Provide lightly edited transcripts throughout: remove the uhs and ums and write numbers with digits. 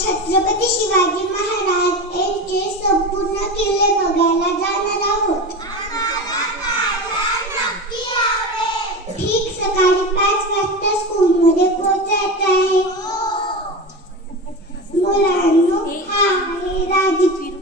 छत्रपती शिवाजी महाराज यांचे संपूर्ण किल्ले बघायला जाणार आहोत. ठीक सकाळी 5 वाजता स्कूलमध्ये पोहोचायचं आहे. मुलांनो, हा आहे राजगड.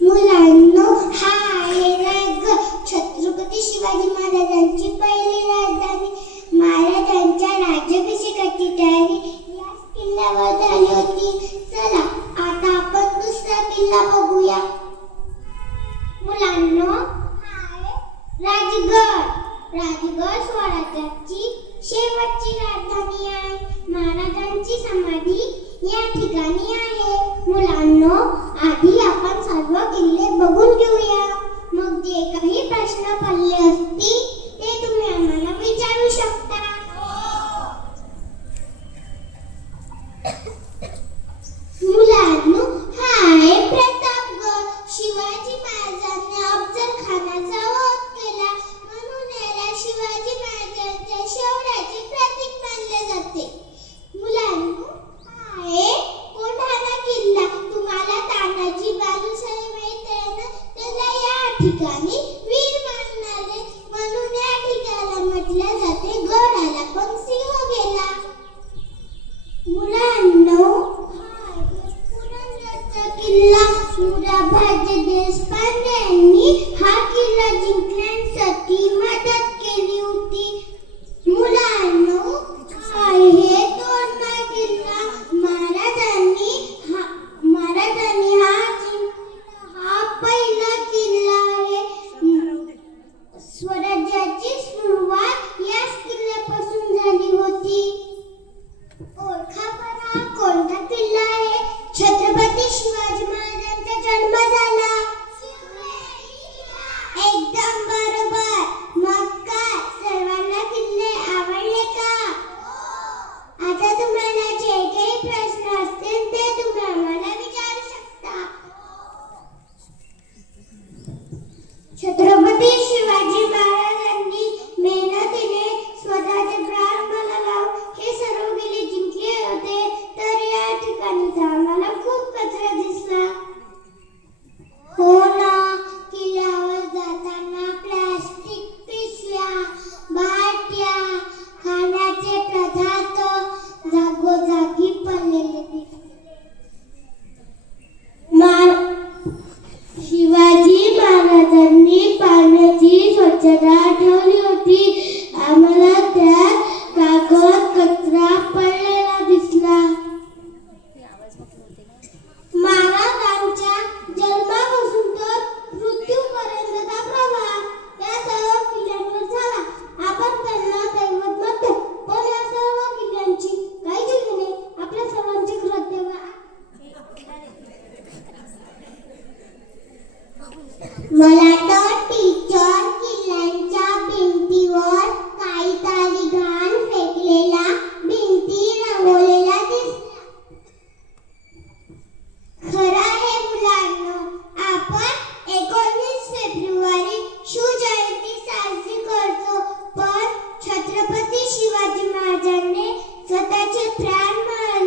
मुलांनो, हा आहे राजगड. छत्रपती शिवाजी महाराजांची पहिली राजधानी. महाराजांच्या राज्याभिषेकाची तयारी या किल्ल्यावर झाली होती. चला आता आपण दुसरा किल्ला बघूया. मुलांनो, हा आहे राजगड. राजगड स्वराज्याची शेवटची राजधानी आहे. महाराजांची समाधी या ठिकाणी आहे. मुलांनो, आधी आपण सर्व किल्ले बघून घेऊया. मग जे काही प्रश्न पडले असतील ते तुम्ही आम्हाला विचारू शकता. मुलांनो, हा आहे प्रतापगड. शिवाजी महाराजांनी अफजल खानाचा वध केला म्हणून याला शिवाजी महाराजांच्या शौर्याचे प्रतीक मानले जाते. मुलांनो, हा आहे कोंढाणा किल्ला. तुम्हाला तानाजी बालूशाही माहित आहे ना, त्याला या ठिकाणी वीर मानणारे म्हणून या ठिकाणाला म्हटले जाते गडाला पण सिंह गेला. मुलांनो, हा आहे पुरंदरचा किल्ला. मुराभाई देशपांडे यांनी हा किल्ला जिंकण्यासाठी मदत केली होती. मुलांनो, हा आहे तोरणा किल्ला. महाराजांनी हा पहिला किल्ला आहे. स्वराज्याची सुरुवात याच किल्ल्यापासून झाली होती. ओळखा बरं, कोणता किल्ला आहे? छत्रपती शिवाजी महाराजांचा जन्म झाला. एकदम बरोबर. मग काय सर्वांना किल्ले आवडले का? आता तुम्हाला जे काही प्रश्न असतील ते तुम्ही आम्हाला विचारू शकता. छत्रपती शिवाजी महाराजांनी मेहनतीने स्वतःचे प्राण लावून हे सर्व किल्ले जिंकले होते. तर या ठिकाणी आम्हाला खूप कचरा दिसला. हो ना, किल्ल्यावर जाताना प्लास्टिक पिशव्या, बाटल्या, खाण्याचे पदार्थ जागोजागी पडलेले दिसले. शिवाजी महाराजांनी पाण्याची स्वच्छता ठेवली होती. आम्हाला त्यात कागद कचरा पडलेला दिसला. महाराजांच्या जन्मापासून तर मृत्यूपर्यंतचा प्रभाव या सर्व किल्ल्यांवर झाला. आपण त्यांना दैवत म्हणतो, पण या सर्व किल्ल्यांची काही चिन्हे आपल्या सर्वांची हृदयावर मला तर टीचर किल्ल्यांच्या भिंतीवर काहीतरी घाण फेकलेला, भिंती रंगवलेला दिसला. खरं आहे मुलांनो, आपण 19 फेब्रुवारी शिवजयंती साजरी करतो, पण छत्रपती शिवाजी महाराजांनी स्वतःचे प्राण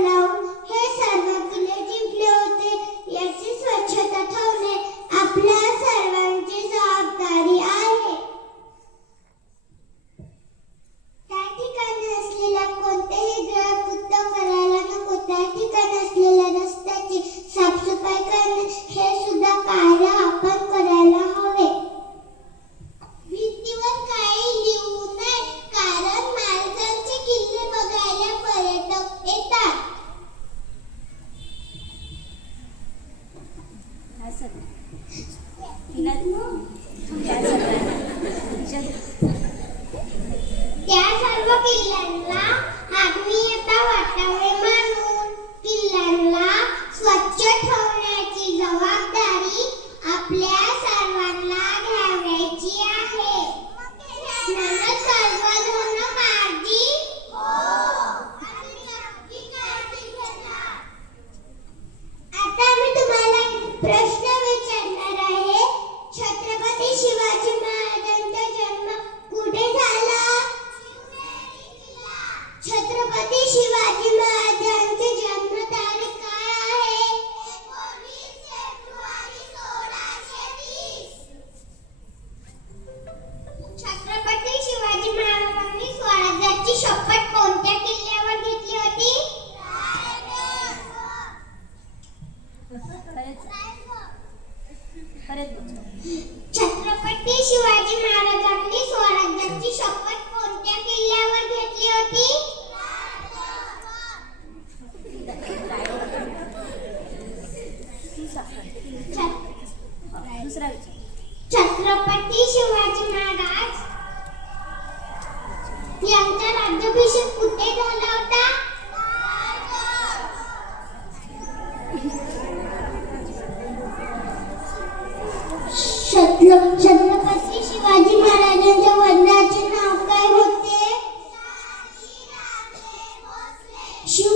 लावून हे सर्व किल्ले जिंकले होते. याची स्वच्छता ठेवणे आपल्या सर्वांची जबाबदारी आहे. त्या ठिकाणी असलेल्या कोणतेही गळकुत्त करायला नको. त्या ठिकाणी असलेल्या रस्त्याची साफसफाई करणे हे सुद्धा कार्य आपण करायला हवे. भिंतीवर काही लिहू नये, कारण महाराजांचे किल्ले बघायला पर्यटक येतात. त्या सर्व किल्ल्यांना आत्मीयता वाटावे म्हणून किल्ल्यांना स्वच्छ ठेवण्याची जबाबदारी आपल्या सर्वांना घ्यावयाची आहे. सर्वजण काळजी छत्रपती शिवाजी महाराजांची जन्मतारीख काय आहे? 19 फेब्रुवारी 1620. छत्रपती शिवाजी महाराजांनी स्वराज्याची शपथ कोणत्या किल्ल्यावर घेतली होती? छत्रपती शिवाजी महाराजांनी स्वराज्याची शपथ कोणत्या किल्ल्यावर घेतली होती? छत्रपती शिवाजी महाराज यांचा राज्याभिषेक कुठे झाला होता? छत्रपती शिवाजी महाराजांच्या वडिलांचे नाव काय होते? शिव